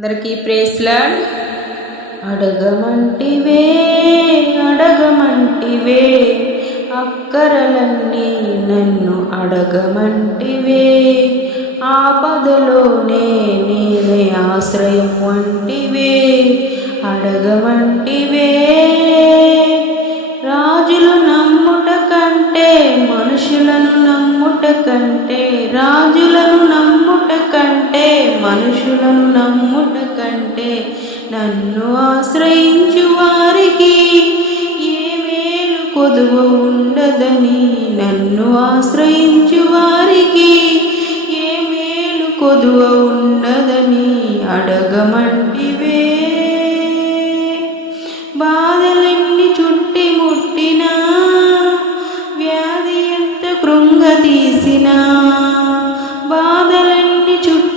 అందరికీ ప్రేస్లాడ్ అడగమంటివే అడగమంటివే అక్కరలన్నీ నన్ను అడగమంటివే ఆపదలోనే నేనే ఆశ్రయం వంటివే అడగమంటివే. రాజులు నమ్ముట కంటే మనుషులను నమ్ముట కంటే రాజులను మనుషులను నమ్ముట కంటే నన్ను ఆశ్రయించు వారికి ఏ మేలు కొదువ ఉండదని నన్ను ఆశ్రయించు వారికి ఏ మేలు కొదువ ఉండదని అడగమంటివే. బాధలన్నీ చుట్టి ముట్టినా వ్యాధి ఎంత కృంగ తీసినా బాధలన్నీ చుట్టి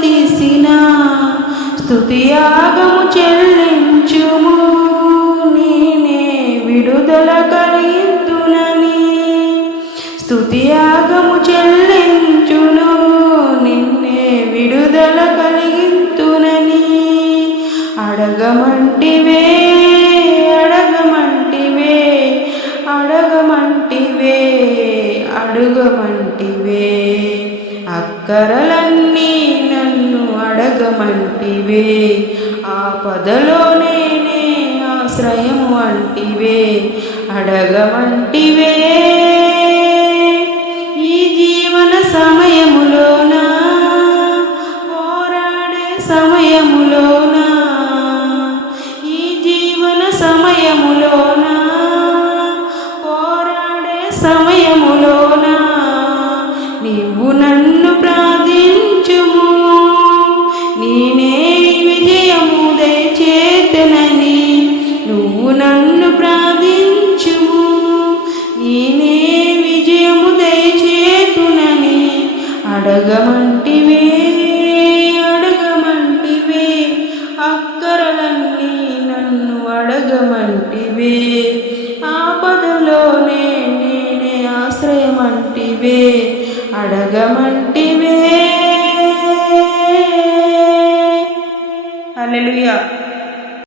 తీసినా స్తుతియాగము చెల్లించుము. నేనే విడుదల కలిగింతునని. స్తుతియాగము చెల్లించును. నిన్నే విడుదల కలిగింతునని. అడగమంటివే అడగమంటివే అడగమంటివే అడుగమంటివే. అక్కరలన్నీ అడగమంటివే ఆపదలో నేనే ఆశ్రయం అంటివే. అడగమంటివే. ఈ జీవన సమయములోన పోరాడే సమయములోన ఈ జీవన సమయములో నన్ను ప్రార్థించుము. నేనే విజయము దయచేతునని అడగమంటివే అడగమంటివే. అక్కరలన్నీ నన్ను అడగమంటివే. ఆపదలోనే నేనే ఆశ్రయమంటివే. అడగమంటివే. హల్లెలూయా.